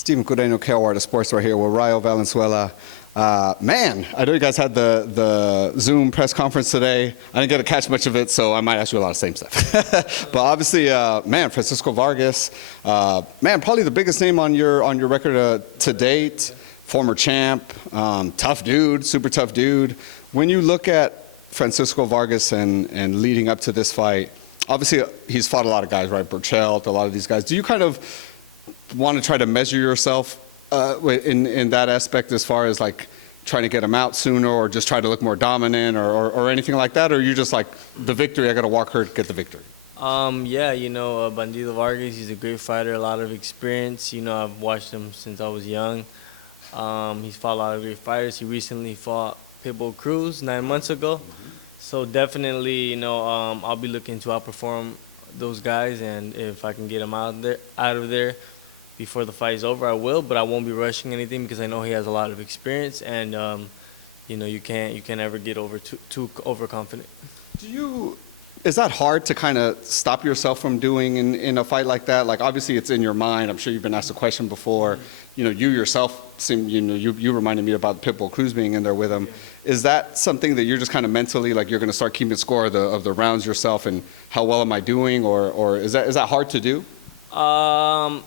Stephen Cudeno, KOR Sports right here with Rayo Valenzuela. Man, I know you guys had the Zoom press conference today. I didn't get to catch much of it, so I might ask you a lot of same stuff. But obviously, man, Francisco Vargas, man, probably the biggest name on your record to date. Former champ, tough dude, super tough dude. When you look at Francisco Vargas and leading up to this fight, obviously he's fought a lot of guys, right? Burchelt, a lot of these guys. Do you kind of want to try to measure yourself in that aspect as far as like trying to get him out sooner or just try to look more dominant or anything like that? Or are you just like, the victory, I got to walk her to get the victory? Yeah, Bandido Vargas, he's a great fighter, a lot of experience. I've watched him since I was young. He's fought a lot of great fighters. He recently fought Pitbull Cruz 9 months ago. So definitely, I'll be looking to outperform those guys, and if I can get him out of there before the fight is over, I will. But I won't be rushing anything because I know he has a lot of experience, and you can't ever get too overconfident. Is that hard to kind of stop yourself from doing in a fight like that? Like, obviously it's in your mind. I'm sure you've been asked a question before. You yourself seem, you reminded me about Pitbull Cruz being in there with him. Is that something that you're just kind of mentally, like, you're going to start keeping score of the rounds yourself and how well am I doing, or is that hard to do? I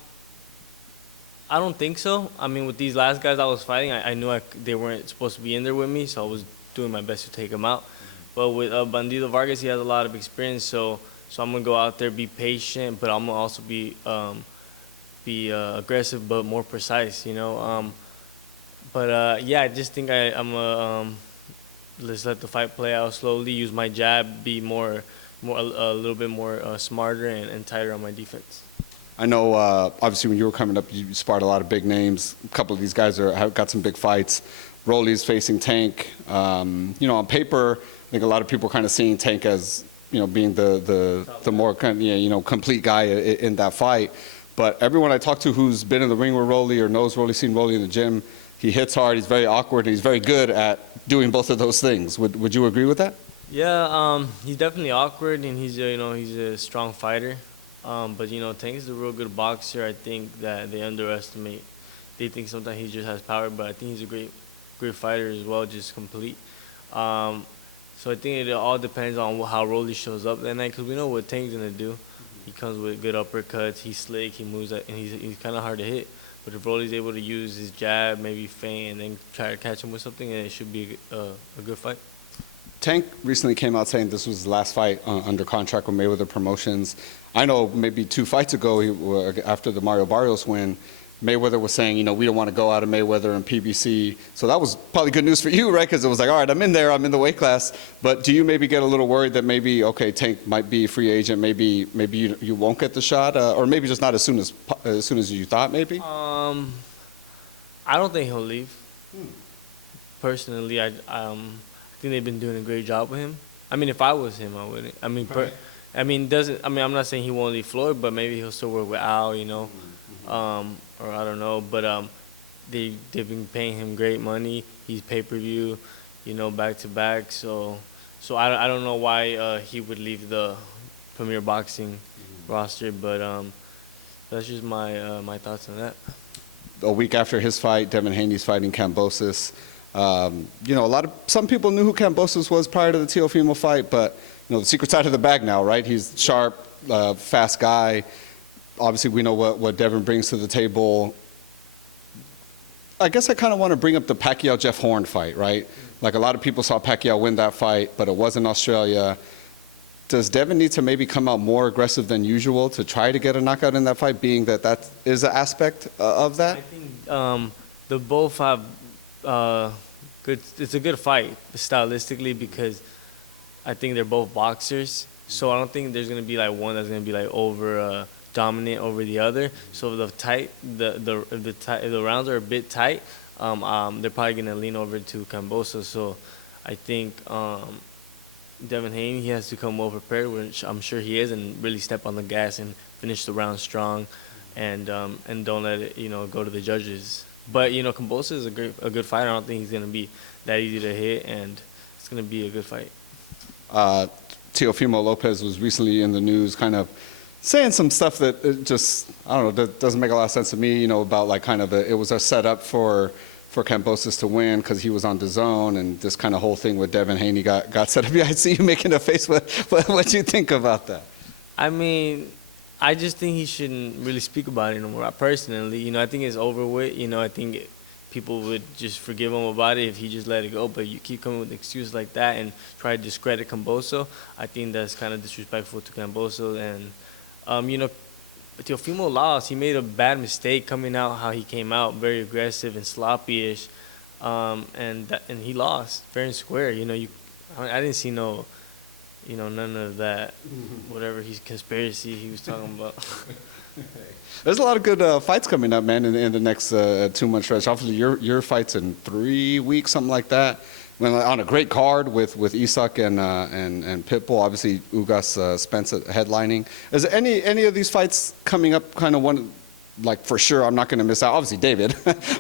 don't think so. I mean, with these last guys I was fighting, I knew they weren't supposed to be in there with me, so I was doing my best to take them out. But with Bandido Vargas, he has a lot of experience, so I'm gonna go out there, be patient, but I'm gonna also be aggressive, but more precise, yeah, I just think I'm gonna let's let the fight play out slowly, use my jab, be a little bit more smarter and tighter on my defense. I know, obviously, when you were coming up, you sparred a lot of big names. A couple of these guys have got some big fights. Rolly's facing Tank. On paper, I think a lot of people are kind of seeing Tank as, being the more kind of, complete guy in that fight. But everyone I talk to who's been in the ring with Rolly or knows Rolly, seen Rolly in the gym, he hits hard, he's very awkward, and he's very good at doing both of those things. Would you agree with that? Yeah, he's definitely awkward, and he's a strong fighter. But Tank is a real good boxer. I think that they underestimate. They think sometimes he just has power, but I think he's a great fighter as well, just complete. So I think it all depends on how Rolly shows up that night, because we know what Tank's gonna do. He comes with good uppercuts. He's slick. He moves, and he's kind of hard to hit. But if Rolly's able to use his jab, maybe feint, and then try to catch him with something, then it should be a good fight. Tank recently came out saying this was his last fight under contract with Mayweather Promotions. I know maybe 2 fights ago, after the Mario Barrios win, Mayweather was saying, we don't want to go out of Mayweather and PBC. So that was probably good news for you, right? Because it was like, all right, I'm in there, I'm in the weight class. But do you maybe get a little worried that maybe, okay, Tank might be a free agent, maybe you won't get the shot, or maybe just not as soon as you thought, maybe? I don't think he'll leave. Personally, I think they've been doing a great job with him. I mean, if I was him, I wouldn't. I'm not saying he won't leave Floyd, but maybe he'll still work with Al, or I don't know. But they've been paying him great money. He's pay-per-view, back to back. So I don't know why he would leave the Premier Boxing roster, but that's just my thoughts on that. A week after his fight, Devin Haney's fighting Kambosos. Some people knew who Kambosos was prior to the Teofimo fight, but the secret side of the bag now, right? He's sharp, fast guy. Obviously, we know what Devin brings to the table. I guess I kind of want to bring up the Pacquiao-Jeff Horn fight, right? Like, a lot of people saw Pacquiao win that fight, but it was in Australia. Does Devin need to maybe come out more aggressive than usual to try to get a knockout in that fight, being that is an aspect of that? I think they both have good. It's a good fight stylistically because I think they're both boxers. So I don't think there's gonna be like one that's gonna be like over dominant over the other. So the rounds are a bit tight. They're probably gonna lean over to Kambosos. So I think Devin Haney, he has to come well prepared, which I'm sure he is, and really step on the gas and finish the round strong, and don't let it go to the judges. But Kambosos is a good fighter. I don't think he's gonna be that easy to hit, and it's gonna be a good fight. Teofimo Lopez was recently in the news, kind of saying some stuff that it just, I don't know, that doesn't make a lot of sense to me, you know, about like kind of it was a setup for Kambosos to win because he was on the zone, and this kind of whole thing with Devin Haney got set up. Yeah, I see you making a face. What do you think about that? I mean, I just think he shouldn't really speak about it anymore. Personally, you know, I think it's over with. You know, I think people would just forgive him about it if he just let it go. But you keep coming with excuses like that and try to discredit Kambosos. I think that's kind of disrespectful to Kambosos. And, you know, Teofimo lost. He made a bad mistake coming out how he came out, very aggressive and sloppy-ish. And he lost fair and square. You know, I didn't see no, you know, none of that, whatever he's conspiracy he was talking about. There's a lot of good fights coming up, man, in the next 2-month stretch. Obviously, your fight's in 3 weeks, something like that. When on a great card with Isak and Pitbull, obviously Ugas Spence headlining. Is there any of these fights coming up? Kind of one, like for sure, I'm not going to miss out. Obviously David,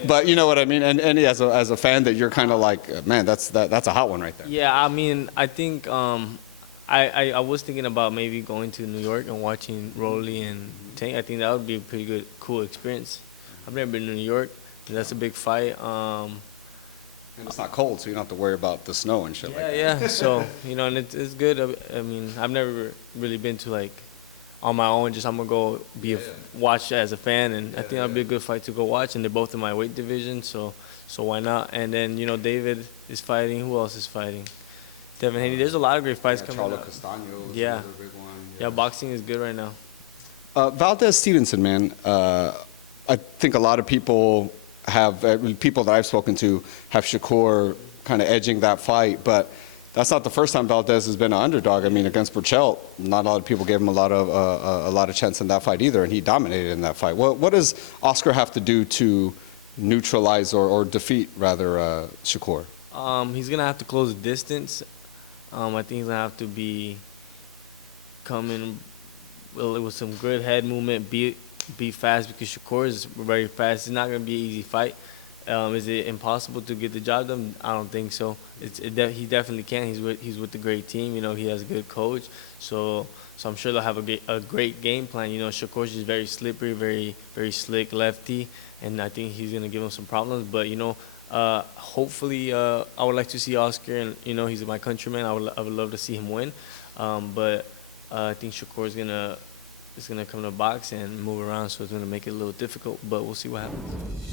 but you know what I mean. And any as a fan that you're kind of like, man, that's a hot one right there. Yeah, I mean, I think I was thinking about maybe going to New York and watching Rolly and Tank. I think that would be a pretty good, cool experience. I've never been to New York. That's a big fight. And it's not cold, so you don't have to worry about the snow and shit like that. Yeah. So, you know, and it's good. I mean, I've never really been to, like, on my own. Just I'm going to go watch as a fan. And I think that'll be a good fight to go watch. And they're both in my weight division, so why not? And then, you know, David is fighting. Who else is fighting? Devin Haney. There's a lot of great fights coming up. Castano is Yeah. another big one. Yeah, boxing is good right now. Valdez Stevenson, man. I think a lot of people people that I've spoken to have Shakur kind of edging that fight, but that's not the first time Valdez has been an underdog. I mean, against Burchell, not a lot of people gave him a lot of chance in that fight either, and he dominated in that fight. What does Oscar have to do to neutralize or defeat rather Shakur? He's gonna have to close the distance. I think he's gonna have to be coming with some good head movement, be fast, because Shakur is very fast. It's not going to be an easy fight. Is it impossible to get the job done? I don't think so. He definitely can. He's with a great team. You know, he has a good coach. So I'm sure they'll have a great game plan. You know, Shakur is very slippery, very, very slick lefty, and I think he's going to give him some problems. But, you know, hopefully I would like to see Oscar, and, you know, he's my countryman. I would love to see him win. But I think Shakur is gonna come to box and move around, so it's gonna make it a little difficult. But we'll see what happens.